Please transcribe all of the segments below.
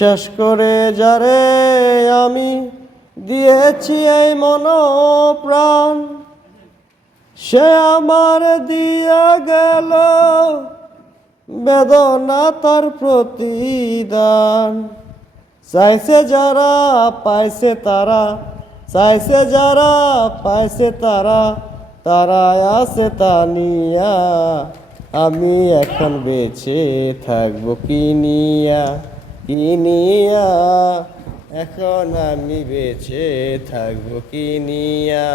বিশ্বাস করে যারে আমি দিয়েছি এই মন প্রাণ, সে আমার দিয়া গেল বেদনা তার প্রতিদান। চাইছে যারা পাইছে তারা, চাইছে যারা পাইছে তারা, তারাই আছে তা নিয়া। আমি এখন বেঁচে থাকবো কি নিয়া, কি নিয়া। এখন আমি বেঁচে থাকবো কি নিয়া।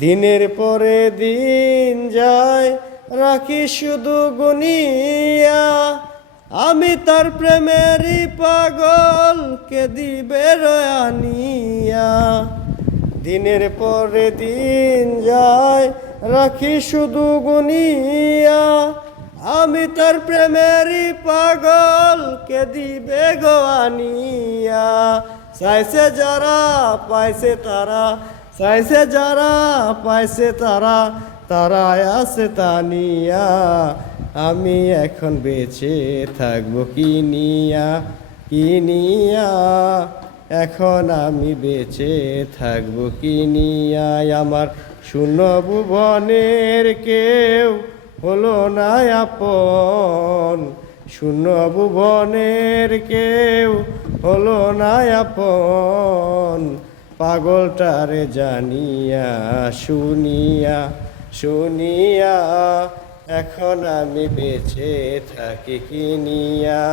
দিনের পরে দিন যায় রাখি শুধু গুনিয়া, আমি তার প্রেমেরই পাগল কে দিবে রয়ানিয়া। দিনের পরে দিন যায় রাখি শুধু গুনিয়া, আমি তার প্রেমেরই পাগল কে দিবে গোয়ানিয়া। চাইছে যারা পাইছে তারা, চাইছে যারা পাইছে তারা, তারাই আছে তা নিয়া। আমি এখন বেঁচে থাকবো কি নিয়া, কি নিয়া। এখন আমি বেঁচে থাকবো কি নিয়া। আমার শূন্য ভুবনের কেউ হলো না আপন, শূন্য ভুবনের কেউ হলো না আপন। পাগলটারে জানিয়া শুনিয়া শুনিয়া, এখন আমি বেঁচে থাকি কি নিয়া।